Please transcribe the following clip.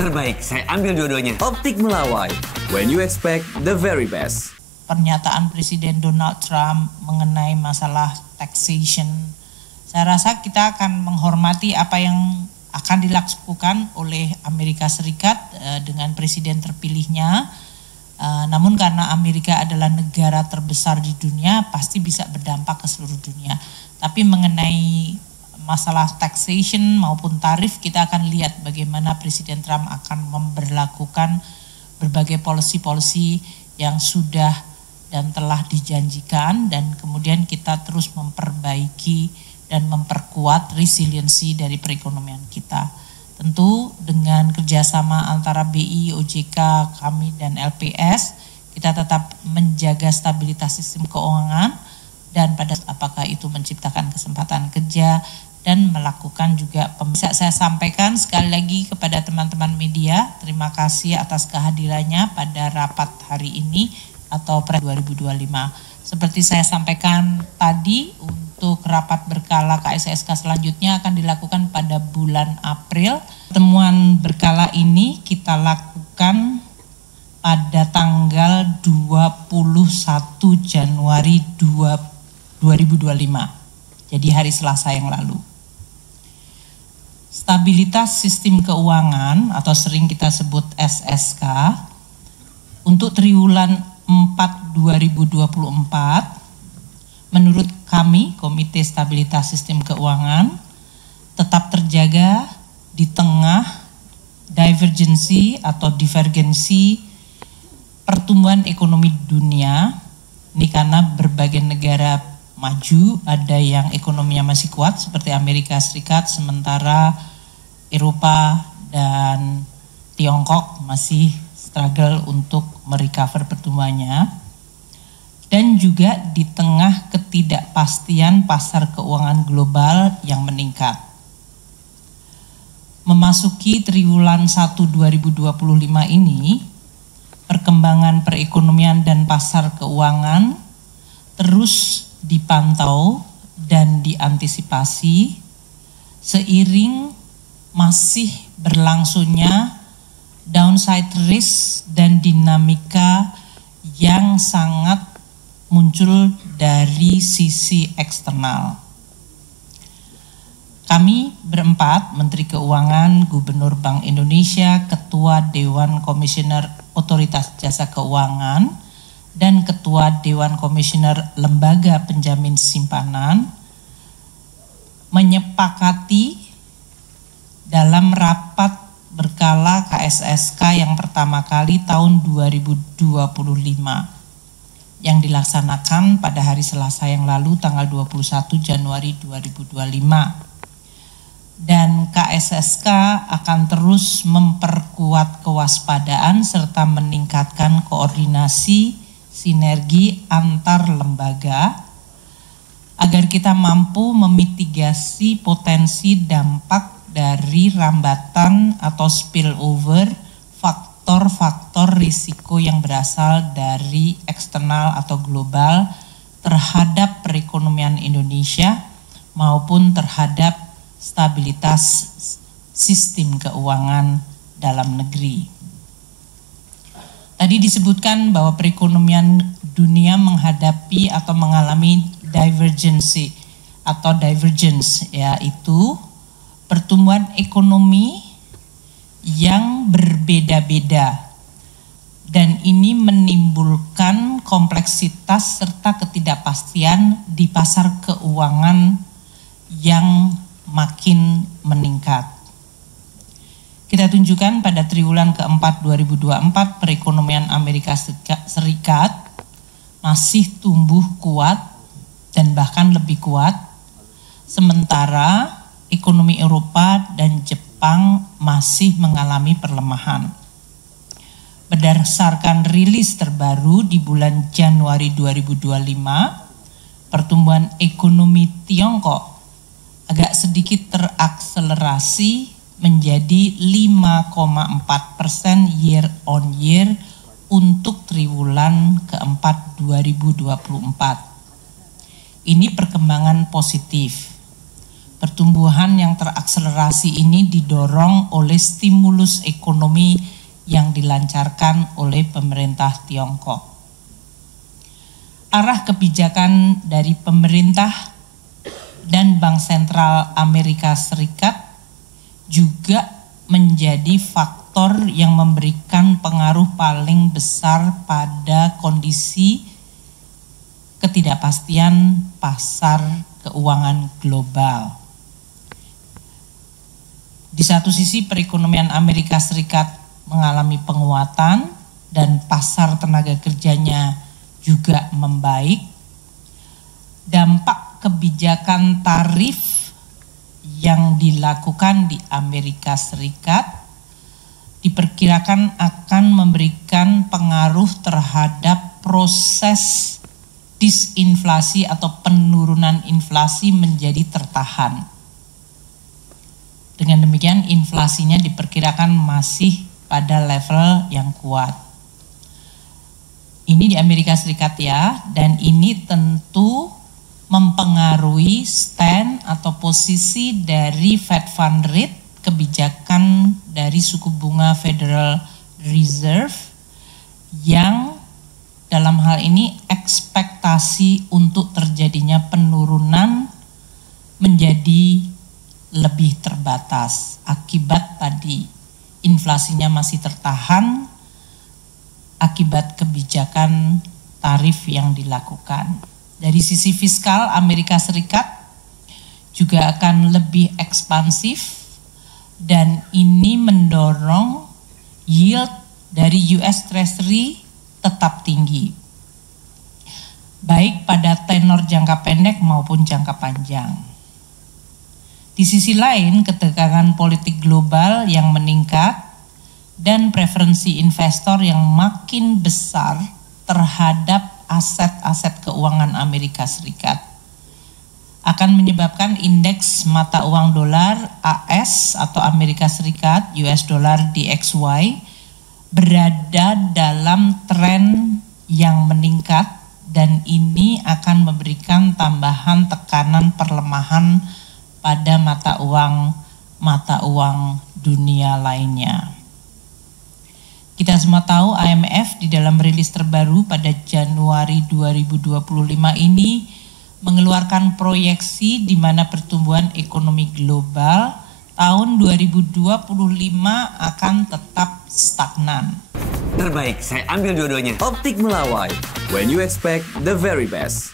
Terbaik, saya ambil dua-duanya. Optik Melawai, when you expect the very best. Pernyataan Presiden Donald Trump mengenai masalah taxation, saya rasa kita akan menghormati apa yang akan dilakukan oleh Amerika Serikat dengan presiden terpilihnya. Namun karena Amerika adalah negara terbesar di dunia, pasti bisa berdampak ke seluruh dunia. Tapi mengenai masalah taxation maupun tarif, kita akan lihat bagaimana Presiden Trump akan memberlakukan berbagai policy-policy yang sudah dan telah dijanjikan, dan kemudian kita terus memperbaiki dan memperkuat resiliensi dari perekonomian kita. Tentu dengan kerjasama antara BI, OJK, kami dan LPS, kita tetap menjaga stabilitas sistem keuangan dan pada apakah itu menciptakan kesempatan kerja dan melakukan juga bisa saya sampaikan sekali lagi kepada teman-teman media, terima kasih atas kehadirannya pada rapat hari ini atau 2025. Seperti saya sampaikan tadi, untuk rapat berkala KSSK selanjutnya akan dilakukan pada bulan April. Pertemuan berkala ini kita lakukan pada tanggal 21 Januari 2025. Jadi hari Selasa yang lalu. Stabilitas sistem keuangan atau sering kita sebut SSK untuk triwulan 4 2024 menurut kami Komite Stabilitas Sistem Keuangan tetap terjaga di tengah divergensi atau divergensi pertumbuhan ekonomi dunia. Ini karena berbagai negara maju, ada yang ekonominya masih kuat seperti Amerika Serikat, sementara Eropa dan Tiongkok masih struggle untuk merecover pertumbuhannya. Dan juga di tengah ketidakpastian pasar keuangan global yang meningkat. Memasuki triwulan 1 2025 ini, perkembangan perekonomian dan pasar keuangan terus dipantau dan diantisipasi seiring masih berlangsungnya downside risk dan dinamika yang sangat muncul dari sisi eksternal. Kami berempat, Menteri Keuangan, Gubernur Bank Indonesia, Ketua Dewan Komisioner Otoritas Jasa Keuangan, dan Ketua Dewan Komisioner Lembaga Penjamin Simpanan menyepakati dalam rapat berkala KSSK yang pertama kali tahun 2025 yang dilaksanakan pada hari Selasa yang lalu tanggal 21 Januari 2025. Dan KSSK akan terus memperkuat kewaspadaan serta meningkatkan koordinasi sinergi antar lembaga agar kita mampu memitigasi potensi dampak dari rambatan atau spillover faktor-faktor risiko yang berasal dari eksternal atau global terhadap perekonomian Indonesia maupun terhadap stabilitas sistem keuangan dalam negeri. Tadi disebutkan bahwa perekonomian dunia menghadapi atau mengalami divergensi atau divergence, yaitu pertumbuhan ekonomi yang berbeda-beda, dan ini menimbulkan kompleksitas serta ketidakpastian di pasar keuangan yang makin meningkat. Kita tunjukkan pada triwulan keempat 2024 perekonomian Amerika Serikat masih tumbuh kuat dan bahkan lebih kuat, sementara ekonomi Eropa dan Jepang masih mengalami perlemahan. Berdasarkan rilis terbaru di bulan Januari 2025, pertumbuhan ekonomi Tiongkok agak sedikit terakselerasi menjadi 5,4% year on year untuk triwulan keempat 2024. Ini perkembangan positif. Pertumbuhan yang terakselerasi ini didorong oleh stimulus ekonomi yang dilancarkan oleh pemerintah Tiongkok. Arah kebijakan dari pemerintah dan Bank Sentral Amerika Serikat juga menjadi faktor yang memberikan pengaruh paling besar pada kondisi ketidakpastian pasar keuangan global. Di satu sisi perekonomian Amerika Serikat mengalami penguatan dan pasar tenaga kerjanya juga membaik. Dampak kebijakan tarif yang dilakukan di Amerika Serikat diperkirakan akan memberikan pengaruh terhadap proses disinflasi atau penurunan inflasi menjadi tertahan. Dengan demikian inflasinya diperkirakan masih pada level yang kuat. Ini di Amerika Serikat ya, dan ini tentu mempengaruhi stand atau posisi dari Fed Fund Rate, kebijakan dari suku bunga Federal Reserve yang dalam hal ini ekspektasi untuk terjadinya penurunan menjadi lebih terbatas akibat tadi inflasinya masih tertahan akibat kebijakan tarif yang dilakukan. Dari sisi fiskal, Amerika Serikat juga akan lebih ekspansif dan ini mendorong yield dari US Treasury tetap tinggi, baik pada tenor jangka pendek maupun jangka panjang. Di sisi lain, ketegangan politik global yang meningkat dan preferensi investor yang makin besar terhadap aset-aset keuangan Amerika Serikat akan menyebabkan indeks mata uang dolar AS atau Amerika Serikat US dollar DXY berada dalam tren yang meningkat dan ini akan memberikan tambahan tekanan perlemahan pada mata uang dunia lainnya. Kita semua tahu IMF di dalam rilis terbaru pada Januari 2025 ini mengeluarkan proyeksi di mana pertumbuhan ekonomi global tahun 2025 akan tetap stagnan. Terbaik, saya ambil dua-duanya. Optik Melawai, when you expect the very best.